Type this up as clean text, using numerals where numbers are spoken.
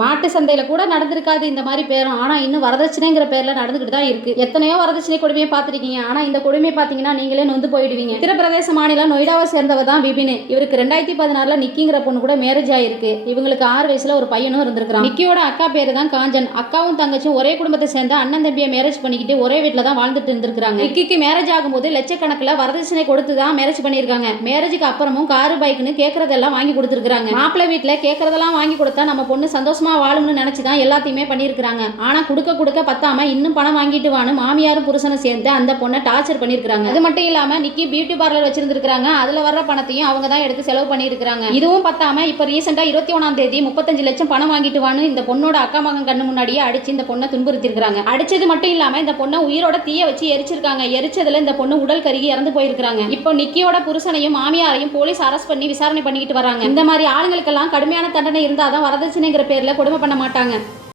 மாட்டு சந்தையில கூட நடந்திருக்காது இந்த மாதிரி பேரும். ஆனா இன்னும் வரதட்சணைங்கிற பேர்ல நடந்துகிட்டு தான் இருக்கு. எத்தனையோ வரதட்சணை கொடுமையை பார்த்திருக்கீங்க. ஆனா இந்த கொடுமையை பாத்தீங்கன்னா நீங்களே நொந்து போயிடுவீங்க. உத்தரப்பிரதேச மாநிலம் நொய்டாவை சேர்ந்தவர் தான் விபின். இவருக்கு 2016 நிக்கிங்கிற பொண்ணு கூட மேரேஜ் ஆயிருக்கு. இவங்களுக்கு 6 வயசுல ஒரு பையனும் இருந்திருக்கான். நிக்கியோட அக்கா பேரு தான் காஞ்சன். அக்காவும் தங்கச்சும் ஒரே குடும்பத்தை சேர்ந்த அண்ணன் தம்பியை மேரேஜ் பண்ணிக்கிட்டு ஒரே வீட்டுல தான் வாழ்ந்துட்டு இருந்திருக்காங்க. நிக்கிக்கு மேரேஜ் ஆகும்போது லட்சக்கணக்கில் வரதட்சணை கொடுத்து தான் மேரேஜ் பண்ணிருக்காங்க. மேரேஜுக்கு அப்புறமும் காரு பைக்னு கேட்கறதெல்லாம் வாங்கி கொடுத்துருக்காங்க. மாப்பிள்ளை வீட்டுல கேட்கறதெல்லாம் வாங்கி கொடுத்தா நம்ம பொண்ணு சந்தோஷமா வாழும்னு நினைச்சுதான் எல்லாத்தையுமே பண்ணிருக்காங்க. ஆனா கொடுக்க கொடுக்க பத்தாம இன்னும் பணம் வாங்கிட்டு வான்னு மாமியாரும் புருஷனும் சேர்ந்து அந்த பொண்ணை டார்ச்சர் பண்ணிருக்காங்க. அது மட்டும் இல்லாம நிக்கி பியூட்டி பார்லர் வச்சிருந்திருக்காங்க. அதுல வர்ற பணத்தையும் அவங்க தான் எடுத்து செலவு பண்ணிருக்காங்க. இதுவும் பத்தாம இப்ப ரீசெண்டா 21ஆம் தேதி 35 லட்சம் பணம் வாங்கிட்டு வான்னு இந்த பொண்ணோட அக்கா மகன் கண்ணு முன்னாடியே அடிச்சு இந்த பொண்ணை துன்புறுத்திருக்காங்க. அடிச்சது மட்டும் இல்லாம இந்த பொண்ணை உயிரோட தீய வச்சு எரிச்சிருக்காங்க. எரிச்சதுல இந்த பொண்ணு உடல் கருகி இறந்து போயிருக்காங்க. இப்போ நிக்கியோட புருஷனையும் மாமியாரையும் போலீஸ் அரெஸ்ட் பண்ணி விசாரணை பண்ணிக்கிட்டு வராங்க. இந்த மாதிரி ஆளுங்களுக்கெல்லாம் கடுமையான தண்டனை இருந்தாதான் வரதட்சணைங்கிற பேர்ல கொடுமை பண்ண மாட்டாங்க.